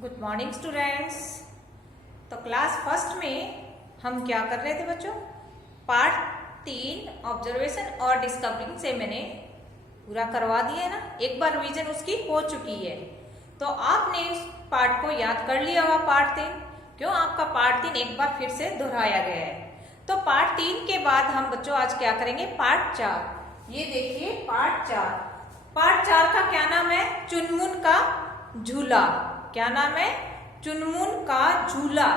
Good morning students. तो class first में हम क्या कर रहे थे बच्चों? पार्ट 3 ऑब्जर्वेशन और डिस्कवरिंग से मैंने पूरा करवा दिया है ना। एक बार रिवीजन उसकी हो चुकी है, तो आपने उस पार्ट को याद कर लिया होगा। पार्ट 3 क्यों आपका पार्ट 3 एक बार फिर से दोहराया गया है। तो पार्ट 3 के बाद हम बच्चों आज क्या करेंगे? पार्ट 4। ये देखिए पार्ट 4। पार्ट 4 का क्या नाम है? चुनमुन का झूला। क्या नाम है? चुनमुन का झूला।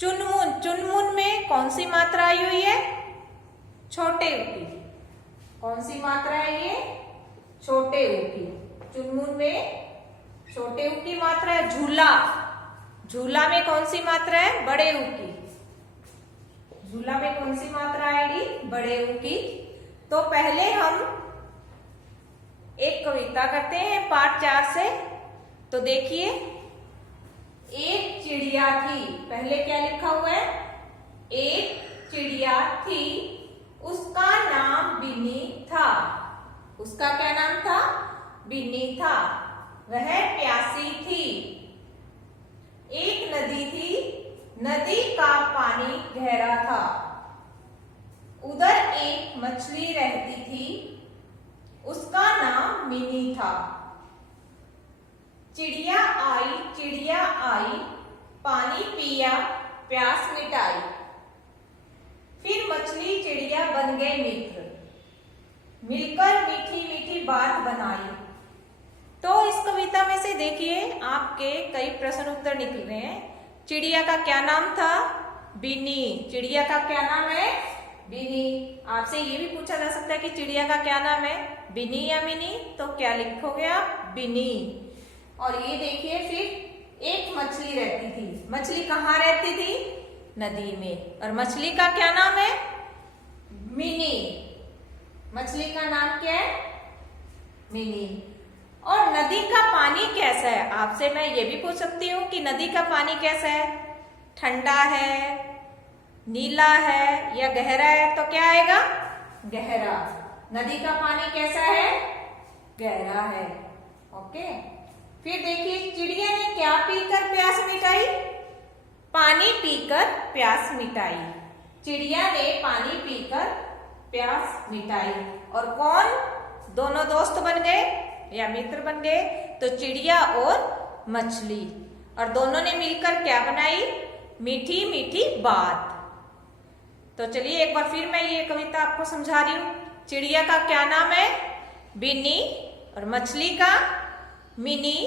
चुनमुन, चुनमुन में कौन सी मात्रा आई हुई है? छोटे ऊ की। कौन सी मात्रा है ये? छोटे ऊ की। चुनमुन में छोटे ऊ की मात्रा है। झूला, झूला में कौन सी मात्रा है? बड़े ऊ की। झूला में कौन सी मात्रा आएगी? बड़े ऊ की। तो पहले हम एक कविता करते हैं पार्ट 4 से। तो देखिए, एक चिड़िया थी। पहले क्या लिखा हुआ है? एक चिड़िया थी, उसका नाम बिन्नी था। उसका क्या नाम था? बिन्नी था। वह प्यासी थी। एक नदी थी, नदी का पानी गहरा था। उधर एक मछली रहती थी, उसका नाम मिनी था। चिड़िया आई, पानी पिया, प्यास मिटाई। फिर मछली चिड़िया बन गए मित्र, मिलकर मीठी मीठी बात बनाई। तो इस कविता में से देखिए आपके कई प्रश्न उत्तर निकल रहे हैं। चिड़िया का क्या नाम था? बिन्नी। चिड़िया का क्या नाम है? बिन्नी। आपसे ये भी पूछा जा सकता है कि चिड़िया का क्या नाम है? बिन्नी या मिनी? तो क्या लिखोगे आप? बिन्नी। और ये देखिए, फिर एक मछली रहती थी। मछली कहाँ रहती थी? नदी में। और मछली का क्या नाम है? मिनी। मछली का नाम क्या है? मिनी। और नदी का पानी कैसा है? आपसे मैं ये भी पूछ सकती हूँ कि नदी का पानी कैसा है? ठंडा है, नीला है या गहरा है? तो क्या आएगा? गहरा। नदी का पानी कैसा है? गहरा है। ओके। फिर देखिए, चिड़िया ने क्या पीकर प्यास मिटाई? पानी पीकर प्यास मिटाई। चिड़िया ने पानी पीकर प्यास मिटाई। और कौन दोनों दोस्त बन गए या मित्र बन गए? तो चिड़िया और मछली। और दोनों ने मिलकर क्या बनाई? मीठी मीठी बात। तो चलिए एक बार फिर मैं ये कविता आपको समझा रही हूं। चिड़िया का क्या नाम है? बिन्नी। और मछली का मिनी।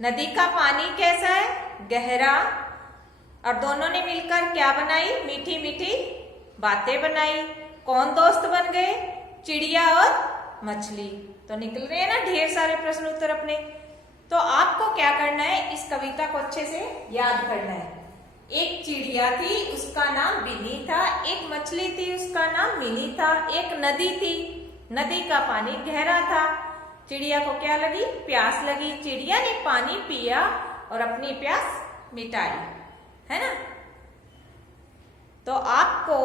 नदी का पानी कैसा है? गहरा। और दोनों ने मिलकर क्या बनाई? मीठी मीठी बातें बनाई। कौन दोस्त बन गए? चिड़िया और मछली। तो निकल रहे हैं ना ढेर सारे प्रश्न उत्तर अपने। तो आपको क्या करना है? इस कविता को अच्छे से याद करना है। एक चिड़िया थी, उसका नाम बिन्नी था। एक मछली थी, उसका नाम मिनी था। एक नदी थी, नदी का पानी गहरा था। चिड़िया को क्या लगी? प्यास लगी। चिड़िया ने पानी पिया और अपनी प्यास मिटाई, है ना। तो आपको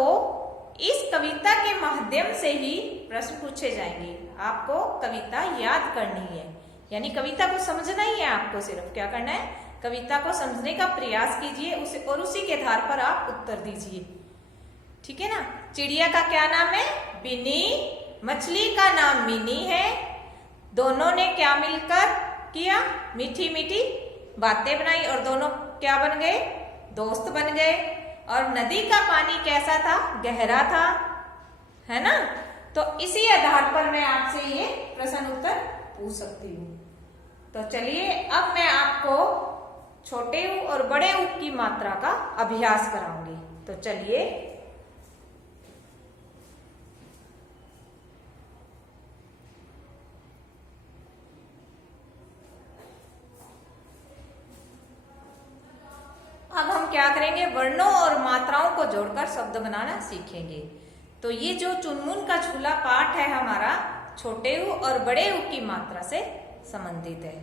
इस कविता के माध्यम से ही प्रश्न पूछे जाएंगे। आपको कविता याद करनी है, यानी कविता को समझना ही है आपको। सिर्फ क्या करना है? कविता को समझने का प्रयास कीजिए उसे, और उसी के आधार पर आप उत्तर दीजिए। ठीक है ना। चिड़िया का क्या नाम है? बिन्नी। मछली का नाम मिनी है। दोनों ने क्या मिलकर किया? मीठी मीठी बातें बनाई। और दोनों क्या बन गए? दोस्त बन गए। और नदी का पानी कैसा था? गहरा था, है ना। तो इसी आधार पर मैं आपसे ये प्रश्न उत्तर पूछ सकती हूँ। तो चलिए अब मैं आपको छोटे ऊ और बड़े ऊ की मात्रा का अभ्यास कराऊंगी। तो चलिए, अब हम क्या करेंगे? वर्णों और मात्राओं को जोड़कर शब्द बनाना सीखेंगे। तो ये जो चुनमुन का झूला पाठ है हमारा, छोटे ऊ और बड़े ऊ की मात्रा से संबंधित है।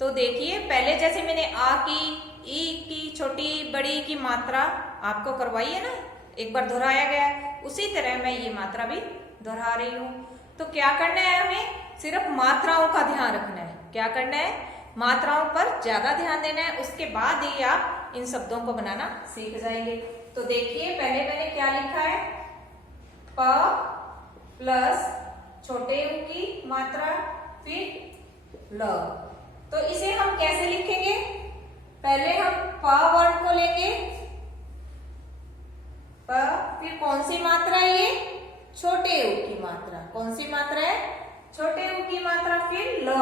तो देखिए, पहले जैसे मैंने आ की, ई की, छोटी बड़ी की मात्रा आपको करवाई है ना, एक बार दोहराया गया, उसी तरह मैं ये मात्रा भी दोहरा रही हूं। तो क्या करना है? हमें सिर्फ मात्राओं का ध्यान रखना है। क्या करना है? मात्राओं पर ज्यादा ध्यान देना है, उसके बाद ही आप इन शब्दों को बनाना सीख जाएंगे। तो देखिए पहले मैंने क्या लिखा है, प प्लस छोटे ऊ की मात्रा फिर ल। तो इसे हम कैसे लिखेंगे, पहले हम प वर्ण को लेंगे, प, फिर कौन सी मात्रा है ये, छोटे ऊ की मात्रा। कौन सी मात्रा है, छोटे ऊ की मात्रा, फिर ल।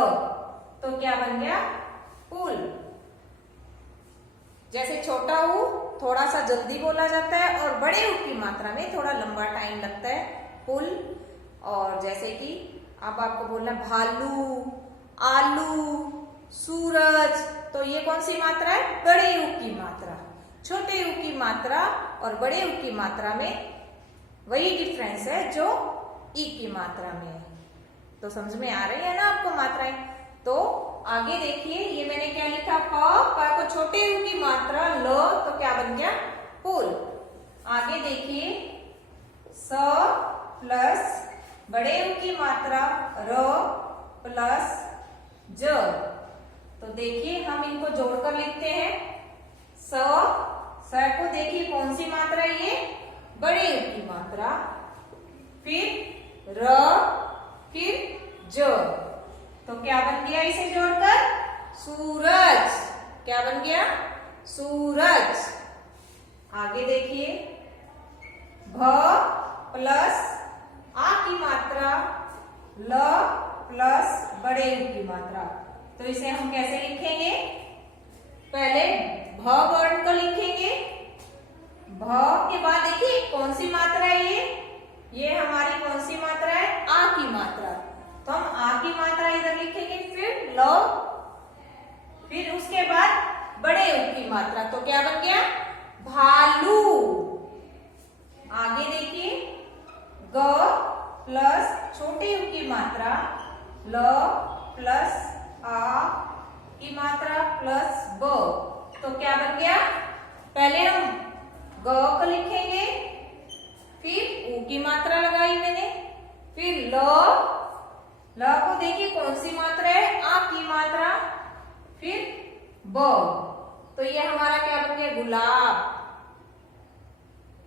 तो क्या बन गया, पुल। जैसे छोटा ऊ थोड़ा सा जल्दी बोला जाता है और बड़े ऊ की मात्रा में थोड़ा लंबा टाइम लगता है, पुल। और जैसे कि अब आपको बोलना भालू, आलू, सूरज, तो ये कौन सी मात्रा है, बड़े यू की मात्रा। छोटे यू की मात्रा और बड़े यू की मात्रा में वही डिफरेंस है जो ई की मात्रा में है। तो समझ में आ रही है ना आपको मात्राएं। तो आगे देखिए, ये मैंने क्या लिखा, प को छोटे यू की मात्रा ल, तो क्या बन गया, पुल। आगे देखिए, स प्लस बड़े यू की मात्रा र प्लस ज। तो देखिए हम इनको जोड़कर लिखते हैं, स को देखिए कौन सी मात्रा है, ये बड़े यू की मात्रा, फिर र, फिर ज। तो क्या बन गया इसे जोड़कर, सूरज। क्या बन गया, सूरज। आगे देखिए, भ प्लस आ की मात्रा ल प्लस बड़े यू की मात्रा। तो इसे हम कैसे लिखेंगे, पहले भ वर्ण को लिखेंगे, भ के बाद देखिए कौन सी मात्रा है, ये हमारी कौन सी मात्रा है, आ की मात्रा। तो हम आ की मात्रा इधर लिखेंगे, फिर ल, फिर उसके बाद बड़े यू की मात्रा। तो क्या बन गया, भालू। आगे देखिए, ग प्लस छोटे यू की मात्रा ल प्लस आ की मात्रा प्लस ब। तो क्या बन गया, पहले हम ग को लिखेंगे, फिर ऊ की मात्रा लगाई मैंने, फिर ल को देखिए कौन सी मात्रा है, आ की मात्रा, फिर ब। तो ये हमारा क्या बन गया, गुलाब,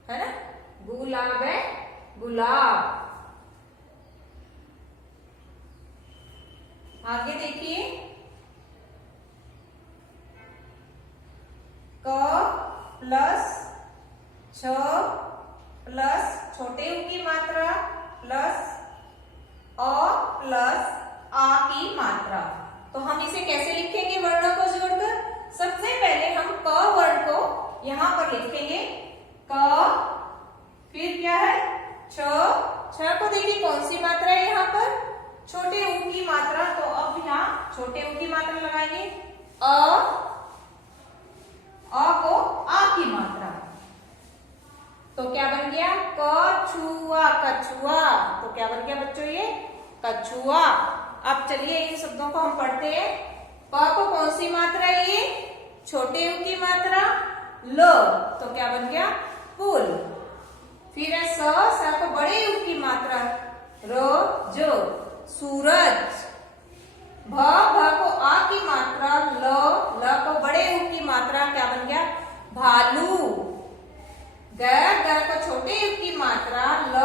है ना, गुलाब है, गुलाब। आगे देखिए, क प्लस छ प्लस छोटे यू की मात्रा प्लस अ प्लस आ की मात्रा। तो हम इसे कैसे लिखेंगे वर्णों को जोड़कर, सबसे पहले हम क वर्ण को यहां पर लिखेंगे, क, फिर क्या है, छ को देखिए कौन सी मात्रा है यहाँ पर, छोटे ऊ की मात्रा। तो अब यहाँ छोटे ऊ की मात्रा लगाएंगे, अ को आ की मात्रा। तो क्या बन गया, कछुआ, कछुआ। तो क्या बन गया बच्चों, ये कछुआ। अब चलिए इन शब्दों को हम पढ़ते हैं। प को कौन सी मात्रा है, ये छोटे यू की मात्रा ल। तो क्या बन गया, पुल। फिर है स को बड़े यू की मात्रा रो, जो, सूरज। भ को आ की मात्रा ल को बड़े यू की मात्रा, क्या बन गया, भालू। ग को छोटे यू की मात्रा ल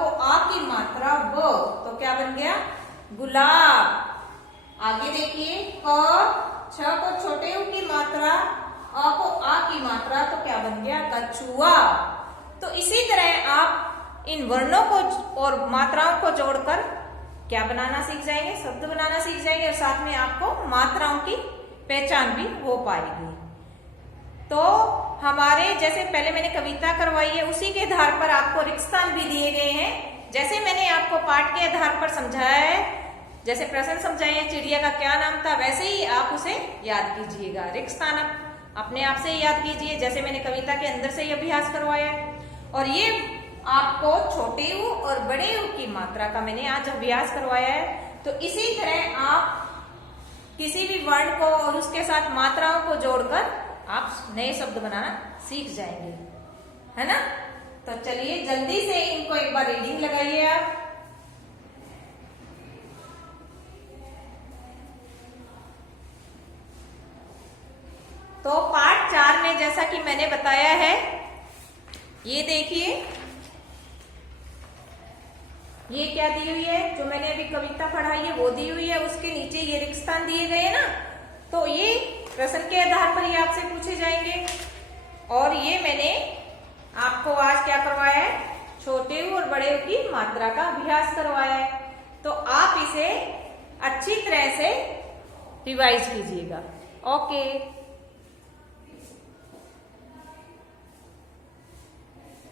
को आ की मात्रा ब। तो क्या बन गया, गुलाब। आगे देखिए, क छ को छोटे यू की मात्रा, अ को आ की मात्रा। तो क्या बन गया, कछुआ। तो इसी तरह आप इन वर्णों को और मात्राओं को जोड़कर क्या बनाना सीख जाएंगे, शब्द बनाना सीख जाएंगे, और साथ में आपको मात्राओं की पहचान भी हो पाएगी। तो हमारे जैसे पहले मैंने कविता करवाई है, उसी के आधार पर आपको रिक्त स्थान भी दिए गए हैं। जैसे मैंने आपको पाठ के आधार पर समझाया है, जैसे प्रश्न समझाए हैं चिड़िया का क्या नाम था, वैसे ही आप उसे याद कीजिएगा। रिक्त स्थान आप अपने आप से ही याद कीजिए, जैसे मैंने कविता के अंदर से ही अभ्यास करवाया है। और ये आपको छोटे यू और बड़े यू की मात्रा का मैंने आज अभ्यास करवाया है। तो इसी तरह आप किसी भी वर्ण को और उसके साथ मात्राओं को जोड़कर आप नए शब्द बनाना सीख जाएंगे, है ना। तो चलिए जल्दी से इनको एक बार रीडिंग लगाइए आप। तो पार्ट 4 में जैसा कि मैंने बताया है, ये देखिए ये क्या दी हुई है, जो मैंने अभी कविता पढ़ाई है वो दी हुई है, उसके नीचे ये रिक्त स्थान दिए गए हैं ना, तो ये प्रश्न के आधार पर ही आपसे पूछे जाएंगे। और ये मैंने आपको आज क्या करवाया है, छोटे और बड़े की मात्रा का अभ्यास करवाया है। तो आप इसे अच्छी तरह से रिवाइज कीजिएगा। ओके।